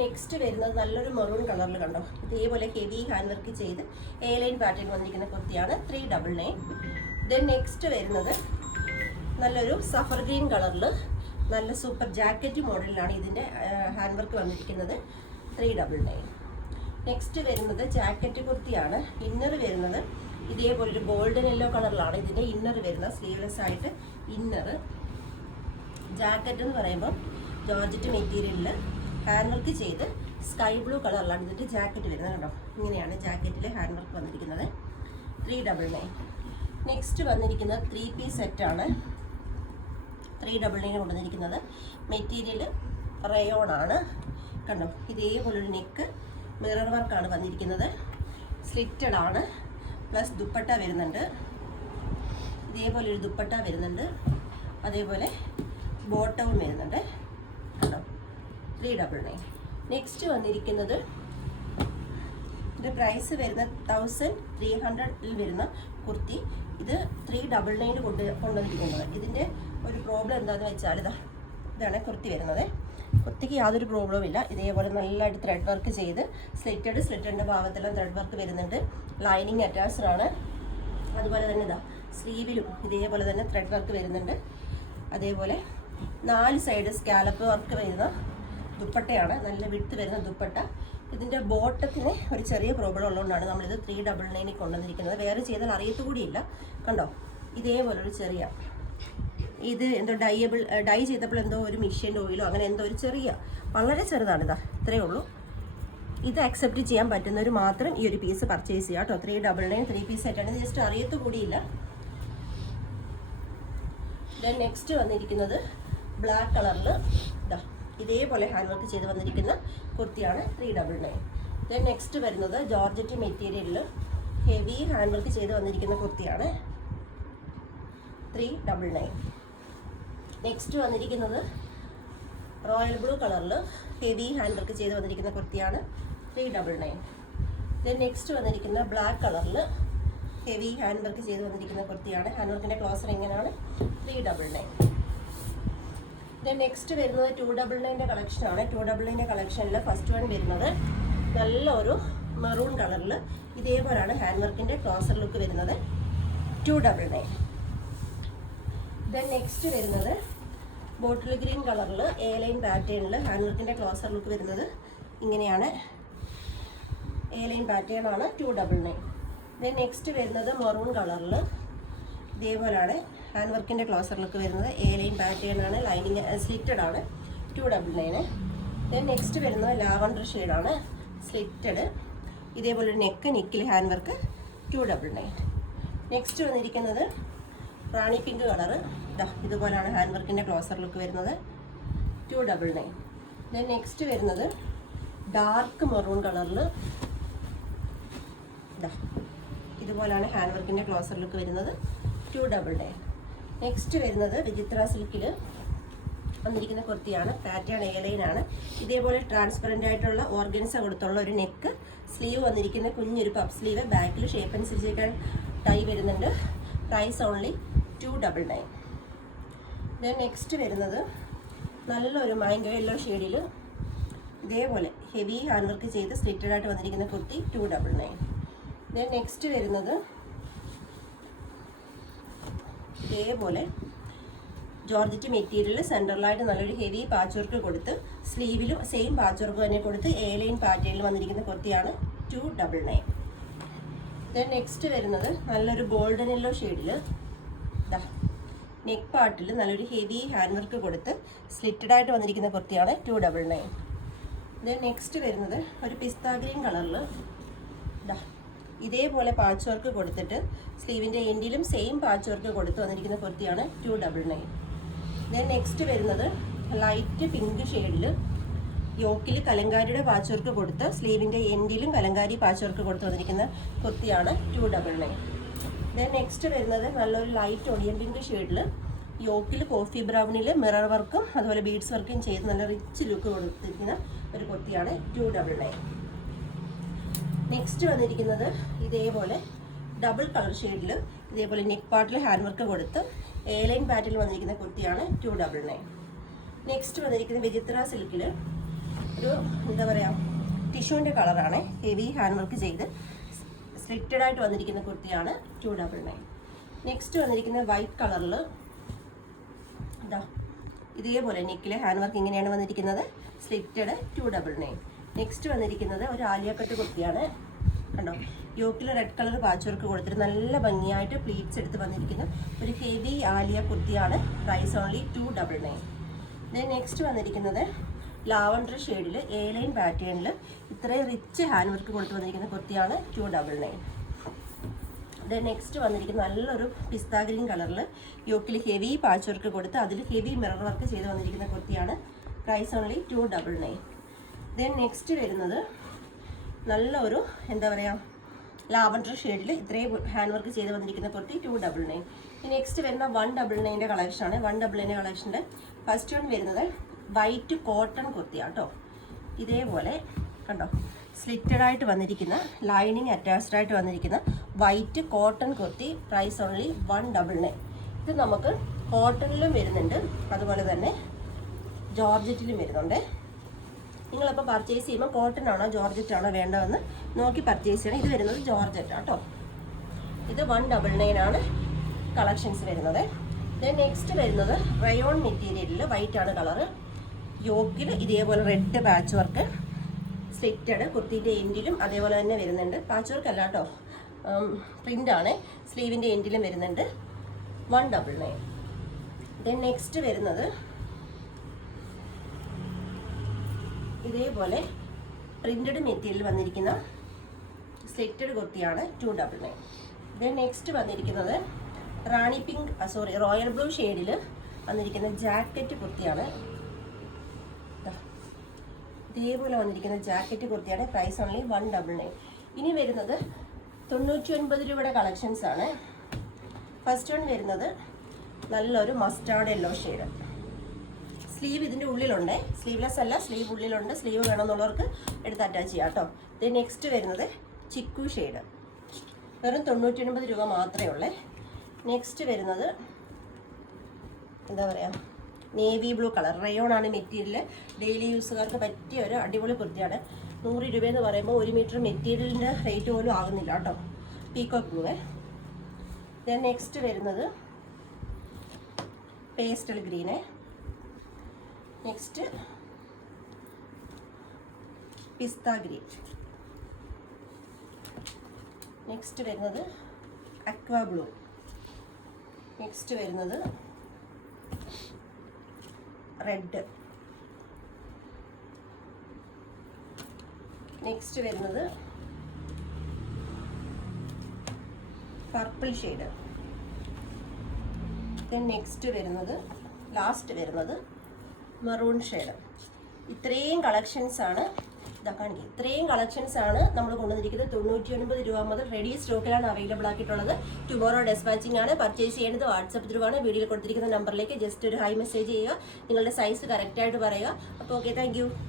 Next വരുന്നത് നല്ലൊരു maroon കളറിൽ കണ്ടോ, ഇതേപോലെ ഹെവി ഹാൻഡ് വർക്ക് ചെയ്ത് എ ലൈൻ പാറ്റേൺ വന്നിരിക്കുന്ന കുർത്തിയാണ് 399. നെക്സ്റ്റ് വരുന്നത് നല്ലൊരു സഫർ ഗ്രീൻ കളറിൽ നല്ല സൂപ്പർ ജാക്കറ്റ് മോഡലിലാണ് ഇതിൻ്റെ ഹാൻഡ് വർക്ക് വന്നിരിക്കുന്നത് 399. നെക്സ്റ്റ് വരുന്നത് ജാക്കറ്റ് കുർത്തിയാണ്. ഇന്നർ വരുന്നത് ഇതേപോലൊരു ഗോൾഡൻ യെല്ലോ കളറിലാണ് ഇതിൻ്റെ ഇന്നർ വരുന്നത്. സ്ലീവ്ലെസ് ആയിട്ട് ഇന്നർ. ജാക്കറ്റ് എന്ന് പറയുമ്പോൾ ജോർജറ്റ് മെറ്റീരിയലിൽ ഹാൻഡ് വർക്ക് ചെയ്ത് സ്കൈ ബ്ലൂ കളറിലാണ് ഇതിൻ്റെ ജാക്കറ്റ് വരുന്നത് കേട്ടോ. ഇങ്ങനെയാണ് ജാക്കറ്റിലെ ഹാൻഡ് വർക്ക് വന്നിരിക്കുന്നത് 399. നെക്സ്റ്റ് വന്നിരിക്കുന്നത് 3 പീസ് സെറ്റാണ് 399 കൊണ്ടുവന്നിരിക്കുന്നത്. മെറ്റീരിയൽ റയോൺ ആണ് കണ്ടോ. ഇതേപോലൊരു നെക്ക് മിറർ വർക്കാണ് വന്നിരിക്കുന്നത്. സ്ലിറ്റഡ് ആണ്. പ്ലസ് ദുപ്പട്ട വരുന്നുണ്ട്. ഇതേപോലൊരു ദുപ്പട്ട വരുന്നുണ്ട്. അതേപോലെ ബോട്ടവും വരുന്നുണ്ട് കണ്ടോ 399. നെക്സ്റ്റ് വന്നിരിക്കുന്നത് ഇതിൻ്റെ പ്രൈസ് വരുന്നത് 1300 വരുന്ന കുർത്തി. ഇത് 399 കൊണ്ടുവന്നിരിക്കുന്നത്. ഇതിൻ്റെ ഒരു പ്രോബ്ലം എന്താണെന്ന് വെച്ചാൽ ഇതാണ് കുർത്തി വരുന്നത്. കുർത്തിക്ക് യാതൊരു പ്രോബ്ലവും ഇല്ല. ഇതേപോലെ നല്ലതായിട്ട് ത്രെഡ് വർക്ക് ചെയ്ത് സ്ലിറ്റഡിൻ്റെ ഭാഗത്തെല്ലാം ത്രെഡ് വർക്ക് വരുന്നുണ്ട്. ലൈനിങ് അറ്റാച്ച്ഡ് ആണ്. അതുപോലെ തന്നെ സ്ലീവിലും ഇതേപോലെ തന്നെ ത്രെഡ് വർക്ക് വരുന്നുണ്ട്. അതേപോലെ 4 സൈഡ് സ്കാലപ്പ് വർക്ക് വരുന്ന ദുപ്പട്ടയാണ്. നല്ല വിടുത്ത് വരുന്ന ദുപ്പട്ട. ഇതിൻ്റെ ബോട്ടത്തിന് ഒരു ചെറിയ പ്രോബ്ലം ഉള്ളതുകൊണ്ടാണ് നമ്മളിത് 399 കൊണ്ടുവന്നിരിക്കുന്നത്. വേറെ ചെയ്താൽ അറിയത്തുകൂടിയില്ല കണ്ടോ. ഇതേപോലൊരു ചെറിയ ഇത് എന്തോ ഡൈ ചെയ്തപ്പോൾ എന്തോ ഒരു മിഷ്യൻ്റെ ഓയിലോ അങ്ങനെ എന്തോ ഒരു ചെറിയ വളരെ ചെറുതാണിതാ, ഇത്രയേ ഉള്ളൂ. ഇത് അക്സെപ്റ്റ് ചെയ്യാൻ പറ്റുന്നവർ മാത്രം ഈ ഒരു പീസ് പർച്ചേസ് ചെയ്യാം കേട്ടോ. 399 3 പീസ് ആയിട്ടാണ്. ഇത് ജസ്റ്റ് അറിയത്തുകൂടിയില്ല. നെക്സ്റ്റ് വന്നിരിക്കുന്നത് ബ്ലാക്ക് കളറിൽ ഇതേപോലെ ഹാൻഡ് വർക്ക് ചെയ്ത് വന്നിരിക്കുന്ന കുർത്തിയാണ് 399. നെക്സ്റ്റ് വരുന്നത് ജോർജറ്റ് മെറ്റീരിയലിൽ ഹെവി ഹാൻഡ് വർക്ക് ചെയ്ത് വന്നിരിക്കുന്ന കുർത്തിയാണ് 399. നെക്സ്റ്റ് വന്നിരിക്കുന്നത് റോയൽ ബ്ലൂ കളറിൽ ഹെവി ഹാൻഡ് വർക്ക് ചെയ്ത് വന്നിരിക്കുന്ന കുർത്തിയാണ് 399. നെക്സ്റ്റ് വന്നിരിക്കുന്ന ബ്ലാക്ക് കളറിൽ ഹെവി ഹാൻഡ് വർക്ക് ചെയ്ത് വന്നിരിക്കുന്ന കുർത്തിയാണ്. ഹാൻഡ് വർക്കിൻ്റെ ക്ലോസർ എങ്ങനെയാണ് 399. നെക്സ്റ്റ് വരുന്നത് 299 കളക്ഷനാണ്. 299 കളക്ഷനിൽ ഫസ്റ്റ് വൺ വരുന്നത് നല്ലൊരു മെറൂൺ കളറിൽ ഇതേപോലെയാണ് ഹാൻഡ് വർക്കിൻ്റെ ക്ലോസർ ലുക്ക് വരുന്നത് 299. നെക്സ്റ്റ് വരുന്നത് ബോട്ടിൽ ഗ്രീൻ കളറിൽ എ ലൈൻ പാറ്റേണിൽ ഹാൻഡ് വർക്കിൻ്റെ ക്ലോസർ ലുക്ക് വരുന്നത് ഇങ്ങനെയാണ്. എ ലൈൻ പാറ്റേൺ ആണ് 299. നെക്സ്റ്റ് വരുന്നത് മെറൂൺ കളറിൽ ഇതേപോലെയാണ് ഹാൻഡ് വർക്കിൻ്റെ ക്ലോസർ ലുക്ക് വരുന്നത്. എ ലൈൻ പാറ്റേൺ ആണ്. ലൈനിങ് സ്ലിറ്റഡ് ആണ് 299. നെക്സ്റ്റ് വരുന്നത് ലാവണ്ടർ ഷെയ്ഡാണ് സ്ലിറ്റഡ്. ഇതേപോലെ നെക്കിൽ ഹാൻഡ് വർക്ക് 299. നെക്സ്റ്റ് വന്നിരിക്കുന്നത് റാണി പിങ്ക് കളറ് ഇതുപോലെയാണ് ഹാൻഡ് വർക്കിൻ്റെ ക്ലോസർ ലുക്ക് വരുന്നത് 299. നെക്സ്റ്റ് വരുന്നത് ഡാർക്ക് മെറൂൺ കളറിൽ ഇതുപോലെയാണ് ഹാൻഡ് വർക്കിൻ്റെ ക്ലോസർ ലുക്ക് വരുന്നത് 299. നെക്സ്റ്റ് വരുന്നത് വിചിത്ര സിൽക്കിൽ വന്നിരിക്കുന്ന കുർത്തിയാണ്. പാറ്റേൺ എ ലൈനാണ്. ഇതേപോലെ ട്രാൻസ്പെറൻ്റ് ആയിട്ടുള്ള ഓർഗൻസ കൊടുത്തുള്ള ഒരു നെക്ക്. സ്ലീവ് വന്നിരിക്കുന്ന കുഞ്ഞൊരു പഫ് സ്ലീവ്. ബാക്കിൽ ഷേപ്പ് അനുസരിച്ചേക്കാൻ ടൈ വരുന്നുണ്ട്. Price only 299. നെക്സ്റ്റ് വരുന്നത് നല്ലൊരു മാംഗോ യെല്ലോ ഷെയ്ഡിൽ ഇതേപോലെ ഹെവി ഹാൻഡ് വർക്ക് ചെയ്ത് സ്ലിറ്റഡ് ആയിട്ട് വന്നിരിക്കുന്ന കുർത്തി 299. നെക്സ്റ്റ് വരുന്നത് ഇതേപോലെ ജോർജറ്റ് മെറ്റീരിയൽ സെൻട്രലായിട്ട് നല്ലൊരു ഹെവി പാച്ച് വർക്ക് കൊടുത്ത് സ്ലീവിലും സെയിം പാച്ച് വർക്ക് തന്നെ കൊടുത്ത് എ ലൈൻ പാറ്റേണിൽ വന്നിരിക്കുന്ന കുർത്തിയാണ് 299. നെക്സ്റ്റ് വരുന്നത് നല്ലൊരു ഗോൾഡൻ യെല്ലോ ഷെയ്ഡിൽ നെക്ക് പാർട്ടിൽ നല്ലൊരു ഹെവി ഹാൻഡ് വർക്ക് കൊടുത്ത് സ്ലിറ്റഡ് ആയിട്ട് വന്നിരിക്കുന്ന കുർത്തിയാണ് 299. നെക്സ്റ്റ് വരുന്നത് ഒരു പിസ്ത ഗ്രീൻ കളറിൽ ഇതേപോലെ പാച്ച് വർക്ക് കൊടുത്തിട്ട് സ്ലീവിൻ്റെ എൻഡിലും സെയിം പാച്ച് വർക്ക് കൊടുത്ത് വന്നിരിക്കുന്ന കുർത്തിയാണ് 299. നെക്സ്റ്റ് വരുന്നത് ലൈറ്റ് പിങ്ക് ഷെയ്ഡിൽ യോക്കിൽ കലങ്കാരിയുടെ പാച്ച് വർക്ക് കൊടുത്ത് സ്ലീവിൻ്റെ എൻഡിലും കലങ്കാരി പാച്ച് വർക്ക് കൊടുത്ത് വന്നിരിക്കുന്ന കുർത്തിയാണ് 299. നെക്സ്റ്റ് വരുന്നത് നല്ലൊരു ലൈറ്റ് ഒണിയൻ പിങ്ക് ഷെയ്ഡിൽ യോക്കിൽ കോഫി ബ്രൗണിൽ മിറർ വർക്കും അതുപോലെ ബീഡ്സ് വർക്കും ചെയ്ത് നല്ല റിച്ച് ലുക്ക് കൊടുത്തിരിക്കുന്ന ഒരു കുർത്തിയാണ് 299. നെക്സ്റ്റ് വന്നിരിക്കുന്നത് ഇതേപോലെ ഡബിൾ കളർ ഷെയ്ഡിൽ ഇതേപോലെ നെക്ക് പാർട്ടിൽ ഹാൻഡ് വർക്ക് കൊടുത്ത് എ ലൈൻ പാറ്റിൽ വന്നിരിക്കുന്ന കുർത്തിയാണ് 299. നെക്സ്റ്റ് വന്നിരിക്കുന്നത് വിചിത്ര സിൽക്കിൽ ഒരു എന്താ പറയുക ടിഷ്യൂവിൻ്റെ കളറാണ്. ഹെവി ഹാൻഡ് വർക്ക് ചെയ്ത് സ്ലിറ്റഡ് ആയിട്ട് വന്നിരിക്കുന്ന കുർത്തിയാണ് 299. നെക്സ്റ്റ് വന്നിരിക്കുന്നത് വൈറ്റ് കളറിൽ ഇതാ ഇതേപോലെ നെക്കിലെ ഹാൻഡ് വർക്ക് ഇങ്ങനെയാണ് വന്നിരിക്കുന്നത്. സ്ലിറ്റഡ് 299. നെക്സ്റ്റ് വന്നിരിക്കുന്നത് ഒരു ആലിയ കട്ട് കുർത്തിയാണ്. കണ്ടോ, യോക്കിൽ റെഡ് കളർ പാച്ച് വർക്ക് കൊടുത്തിട്ട് നല്ല ഭംഗിയായിട്ട് പ്ലീറ്റ്സ് എടുത്ത് വന്നിരിക്കുന്ന ഒരു ഹെവി ആലിയ കുർത്തിയാണ്. Price only 299. ദെൻ നെക്സ്റ്റ് വന്നിരിക്കുന്നത് ലാവണ്ടർ ഷെയ്ഡിൽ എ ലൈൻ പാറ്റേണിൽ ഇത്രയും റിച്ച് ഹാൻഡ് വർക്ക് കൊടുത്ത് വന്നിരിക്കുന്ന കുർത്തിയാണ് 299. ദെൻ നെക്സ്റ്റ് വന്നിരിക്കുന്ന നല്ലൊരു പിസ്താ ഗ്രീൻ കളറിൽ യോക്കിൽ ഹെവി പാച്ച് വർക്ക് കൊടുത്ത് അതിൽ ഹെവി മിറർ വർക്ക് ചെയ്ത് വന്നിരിക്കുന്ന കുർത്തിയാണ്. Price only 299. ദെൻ നെക്സ്റ്റ് വരുന്നത് നല്ലൊരു എന്താ പറയുക ലാവണ്ടർ ഷെയ്ഡിൽ ഇത്രയും ഹാൻഡ് വർക്ക് ചെയ്ത് വന്നിരിക്കുന്ന കുർത്തി 299. നെക്സ്റ്റ് വരുന്ന 199 കളക്ഷനാണ്. 199 കളക്ഷൻ്റെ ഫസ്റ്റ് വൺ വരുന്നത് വൈറ്റ് കോട്ടൺ കുർത്തിയാണ് കേട്ടോ. ഇതേപോലെ കണ്ടോ സ്ലിറ്റഡ് ആയിട്ട് വന്നിരിക്കുന്ന ലൈനിങ് അറ്റാച്ച്ഡ് ആയിട്ട് വന്നിരിക്കുന്ന white cotton kurti. Price only 199. ഇത് നമുക്ക് കോട്ടണിലും വരുന്നുണ്ട്, അതുപോലെ തന്നെ ജോർജറ്റിലും വരുന്നുണ്ട്. നിങ്ങളപ്പോൾ പർച്ചേസ് ചെയ്യുമ്പോൾ കോട്ടൺ ആണോ ജോർജറ്റ് ആണോ വേണ്ടതെന്ന് നോക്കി പർച്ചേസ് ചെയ്യണം. ഇത് വരുന്നത് ജോർജറ്റ് ആട്ടോ. ഇത് 199 ആണ് കളക്ഷൻസ് വരുന്നത്. ദെൻ നെക്സ്റ്റ് വരുന്നത് റയോൺ മെറ്റീരിയലിൽ വൈറ്റ് ആണ് കളറ്. യോക്കിൽ ഇതേപോലെ റെഡ് പാച്ച് വർക്ക് സ്ലിറ്റഡ് കുർത്തിൻ്റെ എൻഡിലും അതേപോലെ തന്നെ വരുന്നുണ്ട്. പാച്ച് വർക്ക് അല്ല കേട്ടോ, പ്രിൻ്റാണ്. സ്ലീവിൻ്റെ എൻഡിലും വരുന്നുണ്ട്. 199. ദെൻ നെക്സ്റ്റ് വരുന്നത് ഇതേപോലെ പ്രിന്റഡ് മെറ്റീരിയൽ വന്നിരിക്കുന്ന സ്ലിറ്റഡ് കുർത്തിയാണ് 299. ദെൻ നെക്സ്റ്റ് വന്നിരിക്കുന്നത് റാണി പിങ്ക് റോയൽ ബ്ലൂ ഷെയ്ഡിൽ വന്നിരിക്കുന്ന ജാക്കറ്റ് കുർത്തിയാണ്. ഇതേപോലെ വന്നിരിക്കുന്ന ജാക്കറ്റ് കുർത്തിയാണ്. Price only 199. ഇനി വരുന്നത് 99 രൂപയുടെ കളക്ഷൻസ് ആണ്. ഫസ്റ്റ് വൺ വരുന്നത് നല്ലൊരു മസ്റ്റാർഡ് യെല്ലോ ഷെയ്ഡ്. സ്ലീവ് ഇതിൻ്റെ ഉള്ളിലുണ്ട്, സ്ലീവ്ലെസ് അല്ല, സ്ലീവ് ഉള്ളിലുണ്ട്. സ്ലീവ് വേണമെന്നുള്ളവർക്ക് എടുത്ത് അറ്റാച്ച് ചെയ്യാം കേട്ടോ. ഇത് നെക്സ്റ്റ് വരുന്നത് ചിക്കു ഷെയ്ഡ്, വെറും 99 രൂപ മാത്രമേ ഉള്ളൂ. നെക്സ്റ്റ് വരുന്നത് എന്താ പറയുക നേവി ബ്ലൂ കളർ റയോൺ ആണ് മെറ്റീരിയൽ. ഡെയിലി യൂസുകാർക്ക് പറ്റിയ ഒരു അടിപൊളി കുർത്തിയാണ്. 100 രൂപയെന്ന് പറയുമ്പോൾ 1 മീറ്റർ മെറ്റീരിയലിൻ്റെ റേറ്റ് പോലും ആകുന്നില്ല കേട്ടോ. Peacock blue. ദെൻ നെക്സ്റ്റ് വരുന്നത് പേസ്റ്റൽ ഗ്രീന്. നെക്സ്റ്റ് പിസ്ത ഗ്രീൻ. നെക്സ്റ്റ് വരുന്നത് അക്വാ ബ്ലൂ. നെക്സ്റ്റ് വരുന്നത് റെഡ്. നെക്സ്റ്റ് വരുന്നത് പർപ്പിൾ ഷെയ്ഡ്. ദെൻ നെക്സ്റ്റ് വരുന്നത് ലാസ്റ്റ് വരുന്നത് മെറൂൺ ഷെയ്ഡ്. ഇത്രയും കളക്ഷൻസ് ആണ് ഇത്രയും കളക്ഷൻസ് ആണ് നമ്മൾ കൊണ്ടുവന്നിരിക്കുന്നത്. 99 രൂപ മുതൽ റെഡി സ്റ്റോക്കിലാണ് അവൈലബിൾ ആക്കിയിട്ടുള്ളത്. ടുമോറോ ഡെസ്പാച്ചിങ് ആണ്. പർച്ചേസ് ചെയ്യേണ്ടത് വാട്സപ്പ് ത്രൂ ആണ്. വീഡിയോയിൽ കൊടുത്തിരിക്കുന്ന നമ്പറിലേക്ക് ജസ്റ്റ് ഒരു ഹൈ മെസ്സേജ് ചെയ്യുക, നിങ്ങളുടെ സൈസ് കറക്റ്റായിട്ട് പറയുക. അപ്പോൾ ഓക്കെ, താങ്ക് യു.